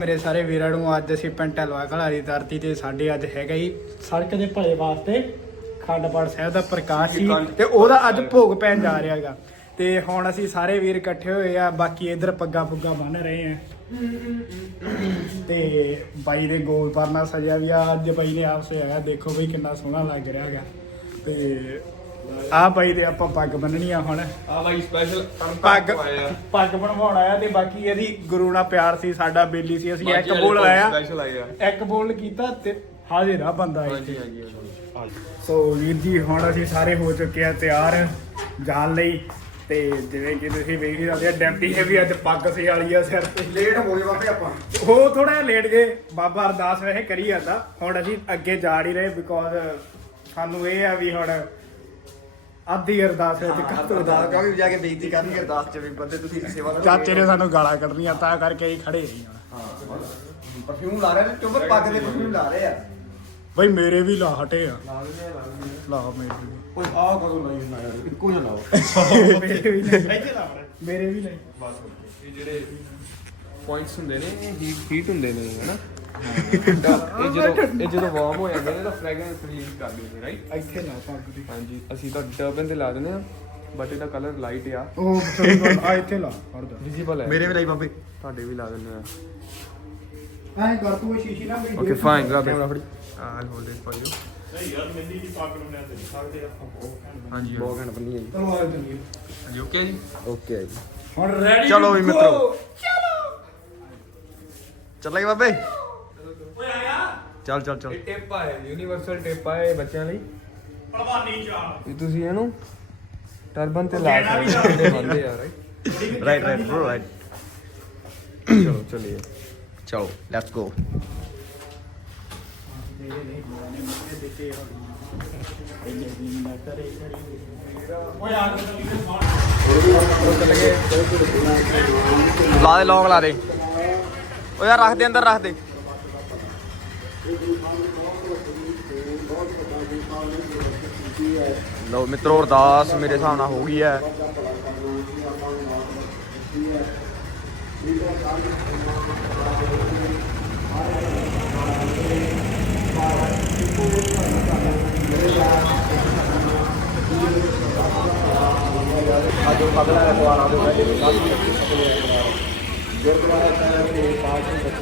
ਮੇਰੇ ਸਾਰੇ ਵੀਰਾਂ ਨੂੰ ਅੱਜ ਅਸੀਂ ਪਿੰਡ ਢਲਵਾ ਘਲਾਰੀ ਧਰਤੀ ਤੇ ਸਾਡੇ ਅੱਜ ਹੈਗਾ ਹੀ ਸੜਕ ਦੇ ਭਲੇ ਵਾਸਤੇ ਖੰਡਪੜ ਸਾਹਿਬ ਦਾ ਪ੍ਰਕਾਸ਼ ਸੀ ਤੇ ਉਹਦਾ ਅੱਜ ਭੋਗ ਪੈਣ ਜਾ ਰਿਹਾ ਹੈਗਾ। ਤੇ ਹੁਣ ਅਸੀਂ ਸਾਰੇ ਵੀਰ ਇਕੱਠੇ ਹੋਏ ਆ ਬਾਕੀ ਇਧਰ ਪੱਗਾ ਪੁੱਗਾ ਬੰਨ ਰਹੇ ਆ। ਤੇ ਬਾਈ ਦੇ ਗੋਲ ਪਰਨਾ ਸਜਿਆ ਵੀ ਆ ਅੱਜ ਬਾਈ ਨੇ ਆਪ ਸੇ ਆਇਆ ਦੇਖੋ ਬਈ ਕਿੰਨਾ ਸੋਹਣਾ ਲੱਗ ਰਿਹਾ ਹੈਗਾ। ਤੇ ਆ ਬਾਈ ਦੇ ਆਪਾਂ ਪੱਗ ਬੰਨਣੀ ਆ ਹੁਣ। ਆ ਬਾਈ ਸਪੈਸ਼ਲ ਪੱਗ ਪੱਗ ਬਣਵਾਉਣ ਆਇਆ ਤੇ ਬਾਕੀ ਇਹਦੀ ਗੁਰੂ ਨਾਲ ਪਿਆਰ ਸੀ ਸਾਡਾ ਬੇਲੀ ਸੀ ਅਸੀਂ ਇੱਕ ਬੋਲ ਆਇਆ। ਸਪੈਸ਼ਲ ਆਇਆ ਇੱਕ ਬੋਲ ਕੀਤਾ ਤੇ ਹਾਜ਼ਰ ਆ ਬੰਦਾ ਹਾਂਜੀ ਇੱਥੇ ਹਾਂਜੀ। ਸੋ ਵੀਰ ਜੀ ਹੁਣ ਅਸੀਂ ਸਾਰੇ ਹੋ ਚੁੱਕੇ ਆ ਤਿਆਰ ਜਾਣ ਲਈ ਤੇ ਜਿਵੇਂ ਕਿ ਤੁਸੀਂ ਵੇਖ ਹੀ ਸਕਦੇ ਆ ਡੈਂਪੀ ਹੈ ਵੀ ਅੱਜ ਪੱਗ ਸੇ ਵਾਲੀ ਆ ਸਿਰ ਤੇ। ਲੇਟ ਹੋ ਗਏ ਬਾਬੇ ਆਪਾਂ। ਉਹ ਥੋੜਾ ਜਿਹਾ ਲੇਟ ਗਏ। ਬਾਬਾ ਅਰਦਾਸ ਵੈਸੇ ਕਰੀ ਜਾਂਦਾ। ਹੁਣ ਅਸੀਂ ਅੱਗੇ ਜਾ ਨਹੀਂ ਰਹੇ ਬਿਕੋਜ਼ ਸਾਨੂੰ ਇਹ ਆ ਵੀ ਹੁਣ ਅੱਧੀ ਅਰਦਾਸ ਵਿੱਚ ਅਰਦਾਸ ਕੱਟ ਕਿਉਂਕਿ ਜਾ ਕੇ ਬੇਇੱਜ਼ਤੀ ਕਰਨਗੇ ਅਰਦਾਸ ਚ ਵੀ ਬੰਦੇ ਤੁਸੀਂ ਸੇਵਾ ਕਰੋ ਚਾਚੇ ਨੇ ਸਾਨੂੰ ਗਾਲਾਂ ਕੱਢਣੀਆਂ ਤਾਂ ਕਰਕੇ ਅਸੀਂ ਖੜੇ ਨਹੀਂ ਹੁਣ। ਪਰਫਿਊਮ ਲਾ ਰਹੇ ਨੇ ਚੁੱਪ ਪੱਗ ਦੇ ਪਰਫਿਊਮ ਲਾ ਰਹੇ ਆ? ਬਈ ਮੇਰੇ ਵੀ ਲਾ ਹਟੇ ਆ। ਲਾ ਮੇਰੇ ਵੀ। ਓਏ ਆਹ ਕਦੋਂ ਲਈ ਨਾ ਯਾਰ ਇੱਕੋ ਜਿਹਾ ਲਾਓ। ਮੇਰੇ ਵੀ ਨਹੀਂ ਮੇਰੇ ਵੀ ਨਹੀਂ ਇਹ ਜਿਹੜੇ ਪੁਆਇੰਟਸ ਹੁੰਦੇ ਨੇ ਇਹ ਹੀਟ ਹੁੰਦੇ ਨੇ ਹਨਾ? ਇਹ ਜਦੋਂ ਇਹ ਜਦੋਂ ਵਾਰਮ ਹੋ ਜਾਂਦੇ ਨੇ ਤਾਂ ਫ੍ਰੈਗਰੈਂਸ ਰਿਲੀਜ਼ ਕਰਦੇ ਨੇ ਰਾਈਟ ਇੱਥੇ ਲਾ ਪੱਗ ਦੀ ਹਾਂਜੀ ਅਸੀਂ ਤਾਂ ਟਰਬਨ ਤੇ ਲਾ ਦਿੰਦੇ ਆ ਬਟ ਇਹਦਾ ਕਲਰ ਲਾਈਟ ਆ। ਉਹ ਗੱਲ ਆ ਇੱਥੇ ਲਾ ਫੜ ਜਾ ਵਿਜ਼ੀਬਲ ਹੈ। ਮੇਰੇ ਵੀ ਲਈ ਬਾਬੇ। ਤੁਹਾਡੇ ਵੀ ਲਾ ਦਿੰਦੇ ਆ ਐਂ ਕਰ ਤੂੰ ਇਹ ਸ਼ੀਸ਼ੀ ਨਾ ਮੇਰੀ ਓਕੇ। ਫਾਈਨ ਗ੍ਰੈਬ ਕੈਮਰਾ ਫੜੀ। All hold it for you ਨਹੀਂ ਯਾਰ ਮਿੰਦੀ ਦੀ ਪੱਗ ਨੂੰ ਨਾ। ਦੇ ਸਕਦੇ ਆਪਾਂ ਬਹੁਤ ਹਾਂਜੀ ਬਹੁਤ ਘੰਟ ਬੰਨੀ ਹੈ ਜੀ। ਚਲੋ ਆ ਜੰਗੀ ਹਾਂਜੀ ਓਕੇ ਜੀ? ਓਕੇ ਜੀ। ਹੁਣ ਰੈਡੀ ਚਲੋ ਵੀ ਮਿੱਤਰੋ। ਚੱਲਾਂਗੇ ਬਾਬੇ। ਚੱਲ ਚੱਲ ਚੱਲ। ਇਹ ਟਿਪ ਆ ਯੂਨੀਵਰਸਲ ਟਿਪ ਆ ਇਹ ਬੱਚਿਆਂ ਲਈ। ਭਲਵਾਨੀ ਚਾਲ ਇਹ ਤੁਸੀਂ ਇਹਨੂੰ ਟਰਬਨ ਤੇ ਲਾ ਦੇਣਾ ਵੀ ਸਕਦੇ ਨਾਲ। ਹੋ। ਬੰਦੇ ਆ right right right bro right ਚਲੋ ਚਲਿਏ। ਚਲੋ ਲੈਟਸ ਗੋ ਲਾ ਦੇ ਲੌਂਗ ਲਾ ਦੇ। ਓ ਯਾਰ ਰੱਖ ਦੇ ਅੰਦਰ ਰੱਖ ਦੇ। ਲਓ ਮਿੱਤਰੋ, ਅਰਦਾਸ ਮੇਰੇ ਹਿਸਾਬ ਨਾਲ ਹੋ ਗਈ ਹੈ। ਅੱਜ ਪਗਲਾ ਰਖਵਾਣਾ ਦੇ ਬੈਠੇ ਨੇ ਕਾਫੀ ਗੁਰਦੁਆਰਾ ਸਾਹਿਬ ਦੇ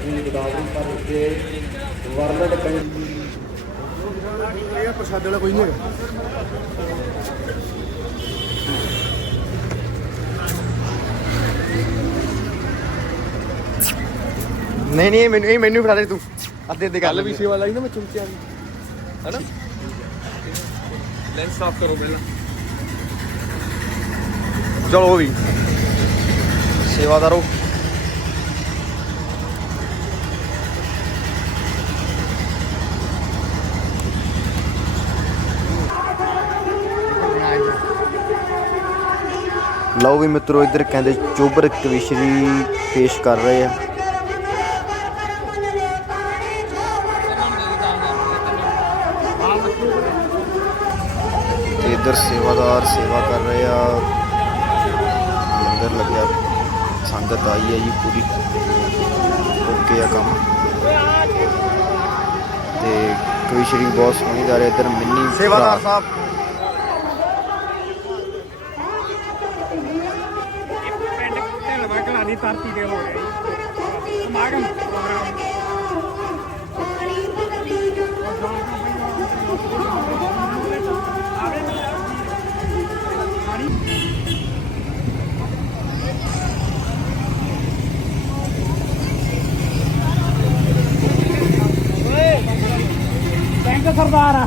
ਬਖਸ਼ੀ ਗਦਾਵਰੀ ਪਰ ਕੇ ਵਰਲਡ ਕੰਟਰੀ ਇਹ ਪ੍ਰਸ਼ਾਦ ਵਾਲਾ ਕੋਈ ਨਹੀਂ ਹੈਗਾ। ਨਹੀਂ ਮੈਨੂੰ ਇਹ ਮੈਨੂੰ ਫੜਾ ਦੇ ਤੂੰ। ਅੱਧੇ ਅੱਧੇ ਕਰ ਕੱਲ ਲੈ ਵੀ ਸੇਵਾ ਲਾਈ ਨਾ ਮੈਂ ਚੁੰਮਚਿਆਂ ਦੀ। ਹੈਨਾ? ਲੈਂਸ ਸਾਫ਼ ਕਰੋ ਪਹਿਲਾਂ। ਚਲੋ ਵੀ। ਸੇਵਾਦਾਰੋ ਲਓ ਵੀ ਮਿੱਤਰੋ, ਇੱਧਰ ਕਹਿੰਦੇ ਚੋਬਰ ਕਵਿਸ਼ਰੀ ਪੇਸ਼ ਕਰ ਰਹੇ ਆ। ਤੇ ਇੱਧਰ ਸੇਵਾਦਾਰ ਸੇਵਾ ਕਰ ਰਹੇ ਆ। ਲੰਗਰ ਲੱਗਿਆ। ਸੰਗਤ ਆਈ ਹੈ ਜੀ ਪੂਰੀ। ਓਕੇ ਆ ਕੰਮ। ਤੇ ਕਵਿਸ਼ਰੀ ਬਹੁਤ ਸੋਹਣੀ ਗਾ ਰਿਹਾ ਇੱਧਰ ਮਿੰਨੀ ਸੇਵਾਦਾਰ ਸਾਹਿਬ ਪਿੰਡ ਢਲਵਾ ਧਰਤੀ ਤੇ ਹੋ ਰਿਹਾ ਜੀ। ਸਮਾਗਮ ਪ੍ਰੋਗਰਾਮ ਸਰਦਾਰ ਆ।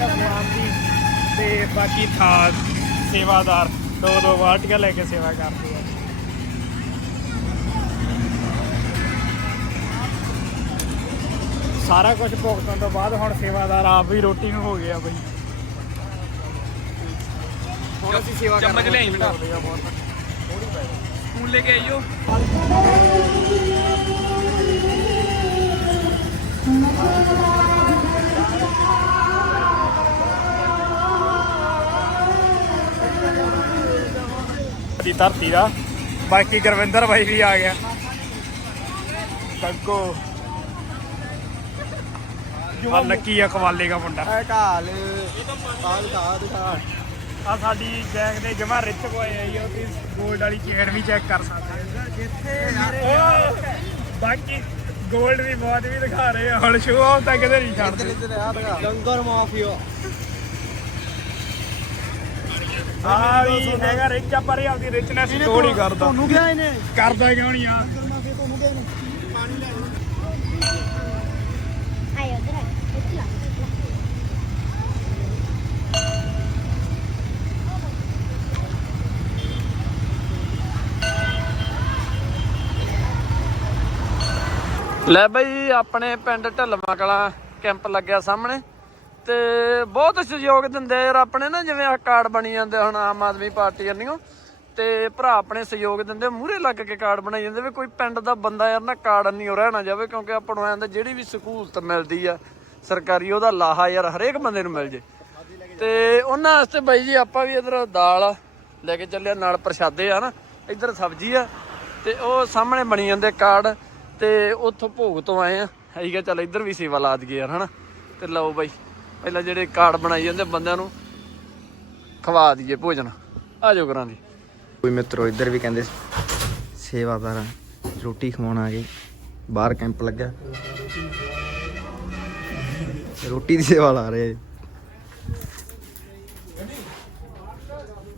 ਸਮਾਨ ਦੀ ਤੇ ਬਾਕੀ ਥਾਲ ਸੇਵਾਦਾਰ ਦੋ ਦੋ ਬਾਲਟੀਆਂ ਲੈ ਕੇ ਸੇਵਾ ਕਰਦੇ ਆ। ਸਾਰਾ ਕੁਝ ਭੁਗਤਣ ਤੋਂ ਬਾਅਦ ਹੁਣ ਸੇਵਾਦਾਰ ਆਪ ਵੀ ਰੋਟੀ ਨੂੰ ਹੋ ਗਿਆ ਬਈ। ਹੁਣ ਅਸੀਂ ਸੇਵਾ ਚਮਚ ਲਿਆਈ ਬੇਟਾ। ਬਹੁਤ। ਫੋਨ ਲੈ ਕੇ ਆਈਓ ਦੀ ਧਰਤੀ ਦਾ। ਬਾਕੀ ਗੁਰਵਿੰਦਰ ਭਾਈ ਵੀ ਆ ਗਿਆ। ਕੰਕੋ। ਆ ਲੱਕੀ ਆ ਕਵਾਲੇ ਦਾ ਮੁੰਡਾ। ਐ ਢਾਲ। ਆ ਦਿਖਾ ਦਿਖਾ। ਆ ਸਾਡੀ ਜੈਕ ਦੇ ਜਮਾ ਰਿਚ ਬੋਏ ਆਈ ਉਹ ਤੁਸੀਂ 골ਡ ਵਾਲੀ ਚੇਨ ਵੀ ਚੈੱਕ ਕਰ ਸਕਦੇ ਜਿੱਥੇ ਬਾਕੀ 골ਡ ਦੀ ਮੌਜ ਵੀ ਦਿਖਾ ਰਹੇ ਆ। ਹੁਣ ਸ਼ੋਅ ਆਫ ਤਾਂ ਕਿਤੇ ਨਹੀਂ ਛੱਡਦੇ। ਇੱਧਰ ਆ ਦਿਖਾ। ਲੰਗਰ ਮਾਫੀਆ। ਆ ਵੀ ਹੈਗਾ ਰਿਚ ਆ ਪਰ ਇਹ ਆਪਦੀ ਰਿਚਨੈਸ ਸ਼ੋਅ ਨਹੀਂ ਕਰਦਾ ਤੁਹਾਨੂੰ ਗਿਆ ਇਹਨੇ ਕਰਦਾ ਕਿਉਂ ਨਹੀਂ ਆ ਮਾਫੀਆ ਤੁਹਾਨੂੰ ਗਿਆ ਇਹਨੇ Ayo, gerak. Itulah. ਲੈ ਬਈ ਆਪਣੇ ਪਿੰਡ ਢਲਵਾ ਕਲਾ ਕੈਂਪ ਲੱਗਿਆ ਸਾਹਮਣੇ ਤੇ ਬਹੁਤ ਸਹਿਯੋਗ ਦਿੰਦੇ ਯਾਰ ਆਪਣੇ ਨਾ, ਜਿਵੇਂ ਆ ਕਾਰਡ ਬਣੀ ਜਾਂਦੇ ਹੁਣ ਆਮ ਆਦਮੀ ਪਾਰਟੀ ਵੱਲੋਂ ਤੇ ਭਰਾ ਆਪਣੇ ਸਹਿਯੋਗ ਦਿੰਦੇ ਮੂਹਰੇ ਲੱਗ ਕੇ ਕਾਰਡ ਬਣਾਈ ਜਾਂਦੇ ਵੀ ਕੋਈ ਪਿੰਡ ਦਾ ਬੰਦਾ ਯਾਰ ਨਾ ਕਾਰਡ ਨਹੀਂ ਹੋ ਰਹਿਣਾ ਜਾਵੇ, ਕਿਉਂਕਿ ਆਪਾਂ ਨੂੰ ਐਂ ਜਿਹੜੀ ਵੀ ਸਹੂਲਤ ਮਿਲਦੀ ਆ, ਸਰਕਾਰੀ ਉਹਦਾ ਲਾਹਾ ਯਾਰ ਹਰੇਕ ਬੰਦੇ ਨੂੰ ਮਿਲ ਜੇ। ਤੇ ਉਹਨਾਂ ਵਾਸਤੇ ਬਾਈ ਜੀ ਆਪਾਂ ਵੀ ਇਧਰ ਦਾਲ ਲੈ ਕੇ ਚੱਲਿਆ ਨਾਲ ਪ੍ਰਸ਼ਾਦੇ ਆ ਨਾ, ਇਧਰ ਸਬਜ਼ੀ ਆ, ਤੇ ਉਹ ਸਾਹਮਣੇ ਬਣੀ ਜਾਂਦੇ ਕਾਰਡ, ਤੇ ਉੱਥੋਂ ਭੋਗ ਤੋਂ ਆਏ ਆ। ਅਸੀਂ ਕਿਹਾ ਚੱਲ ਇੱਧਰ ਵੀ ਸੇਵਾ ਲਾ ਦਈਏ ਯਾਰ, ਹਨਾ? ਤੇ ਲਓ ਬਾਈ। ਪਹਿਲਾਂ ਜਿਹੜੇ ਕਾਰਡ ਬਣਾਈ ਜਾਂਦੇ ਬੰਦਿਆਂ ਨੂੰ, ਖਵਾ ਦਈਏ ਭੋਜਨ। ਆ ਜਾਓ ਕਰਾਂ ਦੀ। ਕੋਈ ਮਿੱਤਰੋ, ਇੱਧਰ ਵੀ ਕਹਿੰਦੇ ਸੇਵਾਦਾਰ ਰੋਟੀ ਖਵਾਉਣ ਆ ਗਏ। ਬਾਹਰ ਕੈਂਪ ਲੱਗਿਆ। ਰੋਟੀ ਦੀ ਸੇਵਾ ਲਾ ਰਹੇ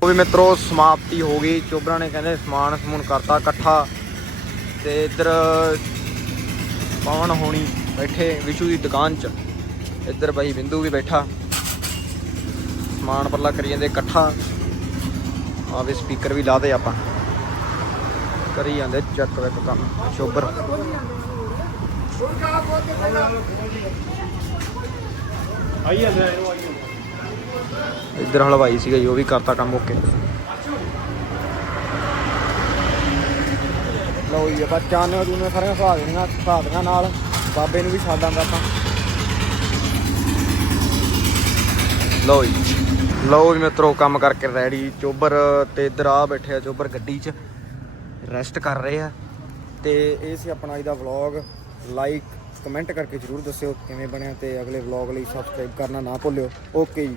ਉਹ ਵੀ ਮਿੱਤਰੋ, ਸਮਾਪਤੀ ਹੋ ਗਈ। ਚੋਬਰਾਂ ਨੇ ਕਹਿੰਦੇ ਸਮਾਨ ਸਮੂਨ ਕਰਤਾ ਇਕੱਠਾ। ਤੇ ਇੱਧਰ ਪਵਨ ਹੋਣੀ ਬੈਠੇ ਵਿਸ਼ੂ ਦੀ ਦੁਕਾਨ 'ਚ। ਇੱਧਰ ਬਾਈ ਬਿੰਦੂ ਵੀ ਬੈਠਾ। ਸਮਾਨ ਪੱਲਾ ਕਰੀ ਜਾਂਦੇ ਇਕੱਠਾ। ਆ ਵੀ ਸਪੀਕਰ ਵੀ ਲਾਦੇ ਆਪਾਂ। ਕਰੀ ਜਾਂਦੇ ਚੱਕ ਵੇਕ ਕੰਮ ਆਈ ਇਹਨੂੰ ਆਈ ਇੱਧਰ ਹਲਵਾਈ ਸੀਗਾ ਜੀ ਉਹ ਵੀ ਕਰਤਾ ਕੰਮ ਓਕੇ। ਲਓ ਜੀ ਆਪਾਂ ਚਾਨਿਓ ਦੂਨੇ ਸਾਰੀਆਂ ਖਵਾ ਦੇਣੀਆਂ ਨਾਲ। ਬਾਬੇ ਨੂੰ ਵੀ ਛੱਡ ਆਂਦਾ ਆਪਾਂ। ਲਓ ਜੀ। ਲਓ ਜੀ ਮਿੱਤਰੋ, ਕੰਮ ਕਰਕੇ ਰੈਡੀ ਚੋਬਰ ਤੇ ਇੱਧਰ ਆ ਬੈਠੇ ਆ ਚੋਬਰ ਗੱਡੀ 'ਚ। ਰੈਸਟ ਕਰ ਰਹੇ ਆ। ਤੇ ਇਹ ਸੀ ਆਪਣਾ ਅੱਜ ਦਾ ਵਲੌਗ ਲਾਈਕ ਕਮੈਂਟ ਕਰਕੇ ਜਰੂਰ ਦੱਸਿਓ ਕਿਵੇਂ ਬਣਿਆ ਤੇ ਅਗਲੇ ਵਲੌਗ ਲਈ ਸਬਸਕ੍ਰਾਈਬ ਕਰਨਾ ਨਾ ਭੁੱਲਿਓ। ਓਕੇ ਜੀ।